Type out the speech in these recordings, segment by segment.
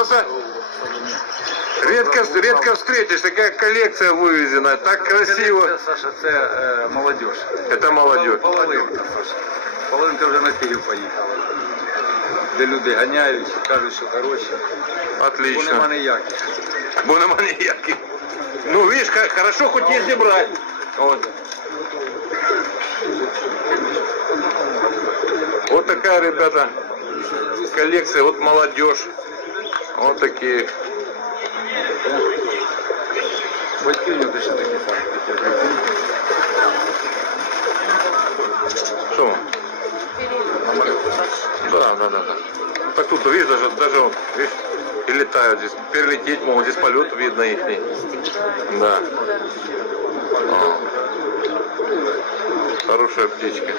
это редко, редко встретишь, такая коллекция вывезена, так красиво. Це, Саша, це е, молодіж. Это молодежь. Половинка, Саша. Половинка вже на Київ поїхала. Де люди ганяють, кажуть, що хороші. Бо нема Отлично. ніяких. Бо нема ніяких. Ну, видишь, х- хорошо хоть если брать. Вот. Вот такая, ребята, коллекция, вот молодежь. Вот такие. Батьки нього ще такі самі. Что? Да, да, да, да. Так тут, видишь, даже, даже вот, видишь, и летают здесь. Перелететь могут, здесь полет видно их. Да. О. Хорошая птичка.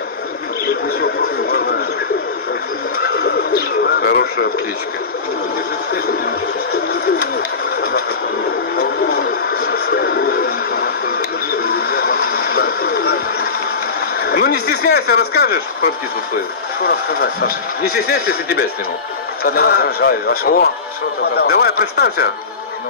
Хорошая птичка. расскажешь про птицу свою. Що розказати, Саша? Не стесняйся, если тебя сниму. Та не возражаю. А що? О, Що ти там? давай представься. Ну,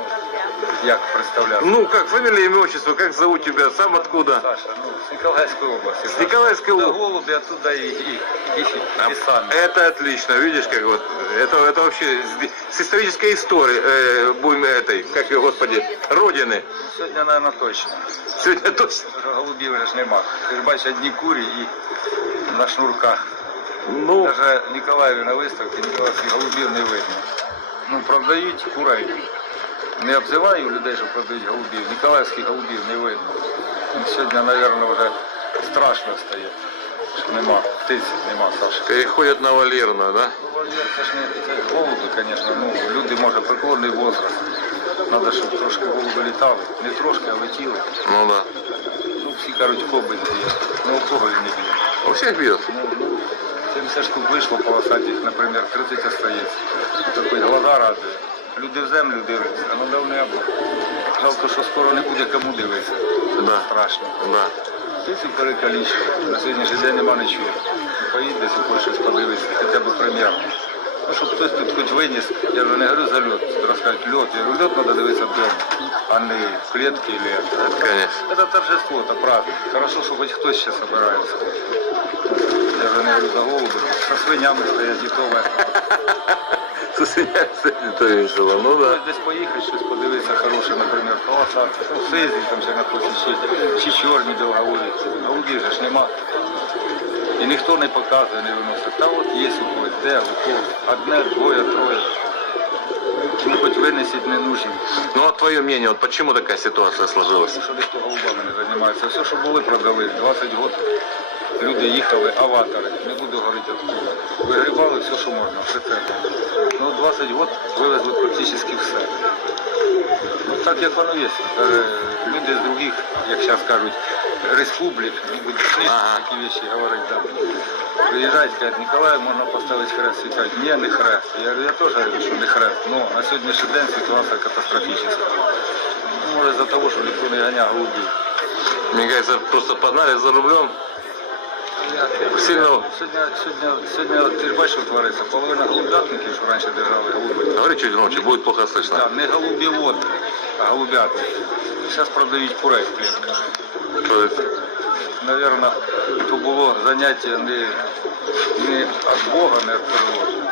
як представляти? Ну, как фамилия, имя, отчество, как зовут тебя, сам откуда? Саша, ну, з Ніколаївської області. С Николаевской До области. голуби, оттуда і, і, і, і, і самі. Это отлично, видишь, как вот, это, это вообще с- с исторической истории, э, будем этой, как ее, господи, родины. Сьогодні, мабуть, точно. Сегодня точно. Вже Голубів вже ж нема. Ти ж бачиш одні курі і на шнурках. Ну, в Ніколаєві на виставці Ніколаївських голубів не видно. Ну, продають курей. Не обзиваю людей, що продають голубів. Ніколаївських голубів не видно. Сьогодні, мабуть, вже страшно стає. Що нема птиці, нема Саша. переходят на Валерную, да? Це ж не це голуби, звісно. Ну, люди, може, преклонний возраст. Треба, щоб трошки голуби літали. Не трошки, а летіли. Ну да. Ну, всі кажуть, хобить б'є. Ну, він не б'є? У всех бьет. Ну, 70 штук вийшло полосать їх, наприклад, 30 остається. Такий глаза радує. Люди в землю дивляться, а ну в небо. Жалко, що скоро не буде кому дивитися. Да. Страшно. Да. Птицю перекалічили. На сьогоднішній день нема нічого. Поїдь десь у щось подивитися, хоча б прем'єрно. Ну, щоб хтось тут хоч виніс, я вже не говорю за льот, розказати льот. Я говорю, льот треба дивитися вдома, а не в клітки или Конечно. Это торжество, это праздник. Хорошо, что хоть кто сейчас собирается. Я же не говорю за голуби. Со свинями стоять дітове. То весело, ну да. Десь поїхати, щось подивитися хороше, наприклад, полоса, ну, сизі, там ще на чи, чи чорні довговолі. Голубів же ж нема. І ніхто не показує, не виносить. Та от є у когось, де, у кого. Одне, двоє, троє. Ну, хоч винесіть не нужні. Ну а твое мнение, вот почему такая ситуация сложилась? що ніхто голубами не займається. Все, що були, продали. 20 років люди їхали, аватори. Не буду говорити откуда. Вигрібали все, що можна, прицепом. Ну, 20 років вивезли практично все. Ну, так як воно є. Люди з других, як зараз кажуть, республік, буду Ага. такі речі говорити. Да. Приїжджають, кажуть, Ніколай, можна поставити хрест. І кажуть, ні, не хрест. Я говорю, я теж говорю, що не хрест. Ну, на сьогоднішній день ситуація катастрофічна. Ну, Може, за того, що ніхто не ганяє голубів. Мне кажется, просто погнали за рублем. Сильно, Сьогодні, сьогодні, сьогодні ти ж бачиш, що твориться. Половина голубятників, що раніше держали голуби. говори чуть громче, будет плохо слышно. Да, не голубіводи, а голубятники. Зараз продають курей в клітках. То есть, Навірно, то було заняття не, не від Бога, не від природи,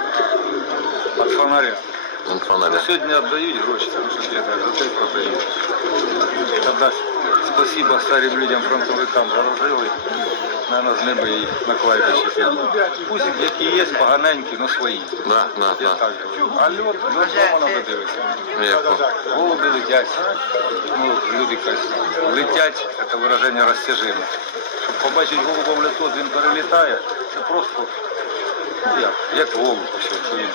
а від фонаря. Ну, фонаря. сьогодні віддають гроші, тому що діти, за це й продають. Тоді спасибо старим людям, фронтовикам заложили. Наверное, з неба і на клайбищі. Пусть які є, поганенькі, але свої. Да, да, Я да. так говорю. А льот, льот вдома треба дивитися. Я понял. Голуби летять, ну, люди кажуть, летять, це вираження розтяжимо. Щоб побачити голуба в літо, він перелітає, це просто, ну як, як голуб, що, що він.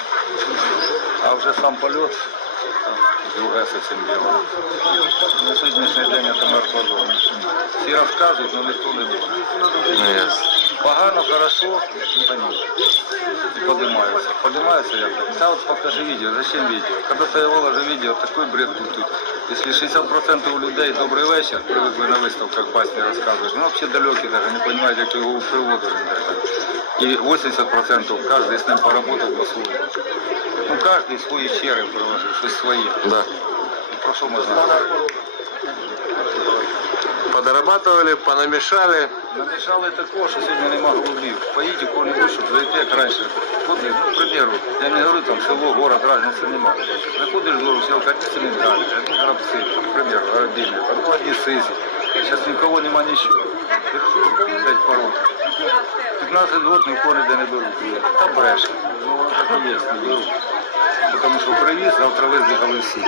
А вже сам польот, там, друге зовсім діло. На сьогоднішній день це мертва зона. Всі розказують, але ніхто не думає. Ну, ясно. Погано, хорошо, да ні. И поднимаются. Поднимаются я так. Да вот покажи видео. Зачем видео? Когда я выложу видео, такой бред тут. тут. Если 60% людей добрый вечер, привыкли на выставках басни рассказывать, ну вообще далекие даже, не понимают, как его приводу даже. И 80% каждый с ним поработал по-своему. Ну, кожен свої черги приложив, щось своє. Да. Про що можна говорити? Подорабатывали, понамешали. Намішали такого, що сьогодні нема голубів. Поїдь у кого-небудь, щоб зайти як раніше. От, ну, к примеру, я не говорю, там село, город, разницы нема. Заходиш в двору, сел, одни цилиндрали, одни гробцы, там, к примеру, родильные, одни одни сызи. Сейчас никого нема нічого. Держу, п'ять пород. 15 год в ніде не беруть. Та бреше. Ну, так і є, не беруть. Тому що привіз, завтра виздихали всі.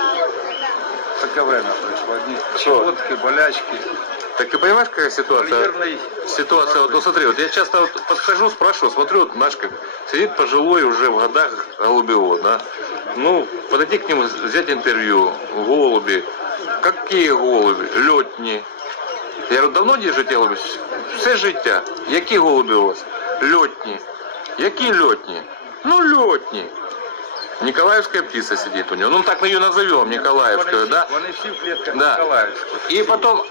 Таке время прийшло. Одні чехотки, болячки. Так ты понимаешь, какая ситуация? Курьерный Ситуация, вот, ну смотри, вот я часто вот подхожу, спрашиваю, смотрю, вот наш как сидит пожилой уже в годах голубевод, да? Ну, подойти к нему, взять интервью, голуби. Какие голуби? Летні. Я говорю, давно держите голуби? Все життя. Які голуби у вас? Льотні. Які льотні? Ну, льотні. Николаевская птица сидит у него. Ну, так мы ее назовем, Николаевскую, да? Вони всі в клетках Да. И потом,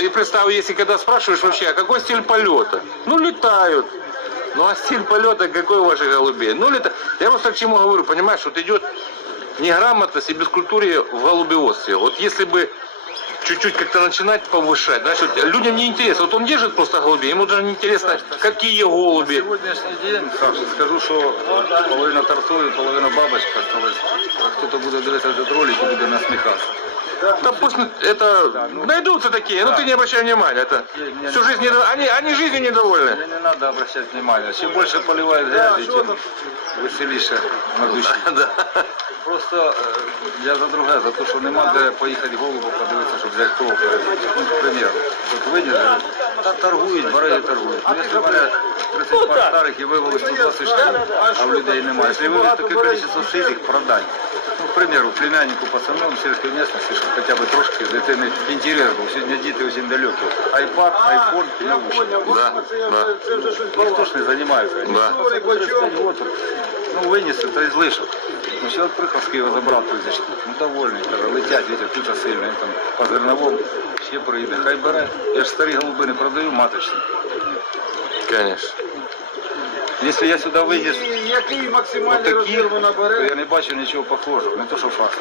и представь, если когда спрашиваешь вообще, а какой стиль полета? Ну, летают. Ну, а стиль полета какой у ваших голубей? Ну, лета... Я просто к чему говорю, понимаешь, вот идет неграмотность и бескультурие в голубеводстве. Вот если бы чуть-чуть как-то начинать повышать, Значит, людям не интересно. Вот он держит просто голубей, ему даже не интересно, какие голуби. Сегодняшний день, Саша, скажу, що половина тортові, половина бабочка осталась. А хто-то буде дивитися этот ролик і буде насміхатися. Да пусть это ну- найдутся такие, ну Да. ты не обращай внимания, это Не, не, всю не. жизнь недо- они, они жизнью недовольны. Мені не треба обращати внимание. Чим більше поливають грязі, тим веселіше на душі. Да. Просто е, я за друге, за те, що нема де поїхати голубу подивитися, щоб взяти кров. Ну, Примір. От виняли, та торгують, бариги торгують. Ну, якщо в мене 30 пар старих і вивели 120 штук, а в людей немає. Якщо вивели таке кількість сизих, продай. Ну, к примеру, племяннику пацану в сільській місцевості, щоб хоча б трошки дитини інтерес був. Сьогодні діти дуже далекі. Айпад, айфон і наушники. Да, да. Ніхто ж не займається. Да. Ну, 35 років, ну винесли, та й злишок. Ну, ще от приїхав з Києва забрав 30 штук. Ну довольний, каже, летять, вітер, тут сильно, там по зерновому, ще приїде, хай бере. Я ж старі голуби не продаю, маточні. Конечно. Якщо я сюди виніс Який максимальний такі, розмір вона то бере? я не бачу нічого похожого, не то що факт.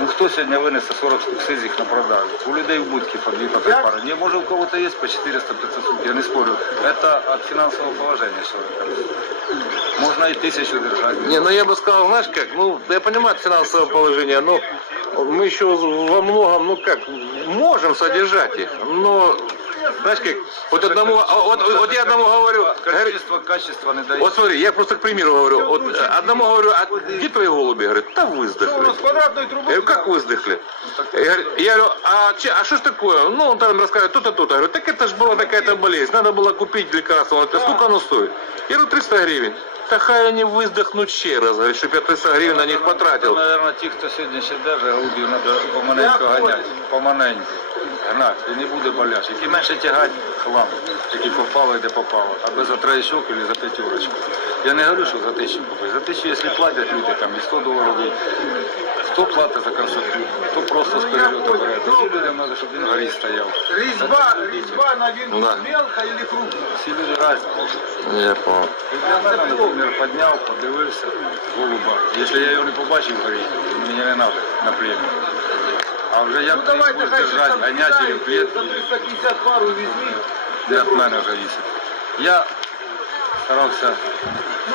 Ну хто сьогодні винесе 40 штук сизих на продажу? У людей в будке по 2 по 3 пары. Не, может у кого-то есть по 400-500 штук, я не спорю. Это от финансового положения человека. Можно и тысячу держать. Не, ну я бы сказал, знаешь как, ну, я понимаю финансовое положение, но мы еще во многом, ну как, можем содержать их, но, знаешь как, вот одному, а вот, вот я одному говорю, говорю, Количество, качество не дает. вот смотри, я просто к примеру говорю, вот э, одному говорю, а где твои голуби? Говорит, да Що у выздохли. нас квадратної труби? Я говорю, как выздохли? Я говорю, я говорю, а, че- а что ж такое? Ну, он там рассказывает, то-то, то-то. Я говорю, так это ж была такая-то болезнь, надо было купить лекарство. Он говорит, а сколько оно стоит? Я говорю, 300 гривен. Та хай они виздохнуть ще раз, говорит, я 300 гривень на них потратив. Наверное, ті, хто сьогодні ще держить голубів, треба поманенько ганяти. Поманенько. Гнати. І не буде болячок. І менше тягати хлам, який попало де попало. або за троєчок або за п'ятерочку. Я не говорю, що за тисячу купити. За тисячу, якщо платять люди там і 100 доларів, хто платить за красоту, хто просто з перельоту бере. Тоді людям треба, щоб він горі стояв. Різьба, різьба на він Да. мелка или крупна? Всі люди різні. Я понял. Мене, наприклад, підняв, подивився голуба. Якщо я його не побачив в горі, мені не треба на плем'я. А вже як Ну давайте будеш держати, там і в клітку, за 350 пару візьміть. не від мене зависить. Я старався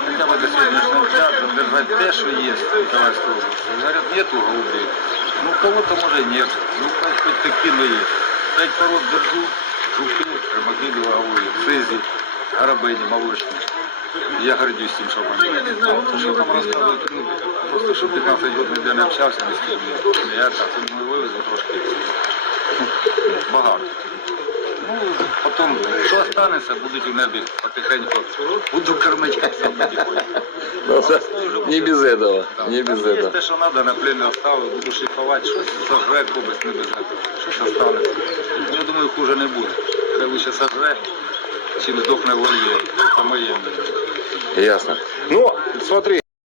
хоча б до сьогоднішнього часу держати те, що є в Николаївській області. Говорять, нету голубей. Ну, кого-то може і нет. Ну, хоть, хоть такі, но є. П'ять пород держу, жуки, ремаки білоголові, сизі, гарабині, молочні. Я гордюсь що в мене. То, що там розказують люди, просто що 15 років ніде не общався, не з ким. Я так, думаю, вивезли трошки. Ну, Багато. Ну, потім, що останеться, будуть у небі потихеньку. Буду кормити, як сам мені Ну, да, не без этого, не без Є этого. те, що треба, на плем'я оставив, буду шліфувати, щось сожре кобець, не без этого. Щось останеться. Ну, Я думаю, хуже не буде. Хай лише сожре, чим здохне в вольєрі. По моєму. Ясно. Ну, смотри.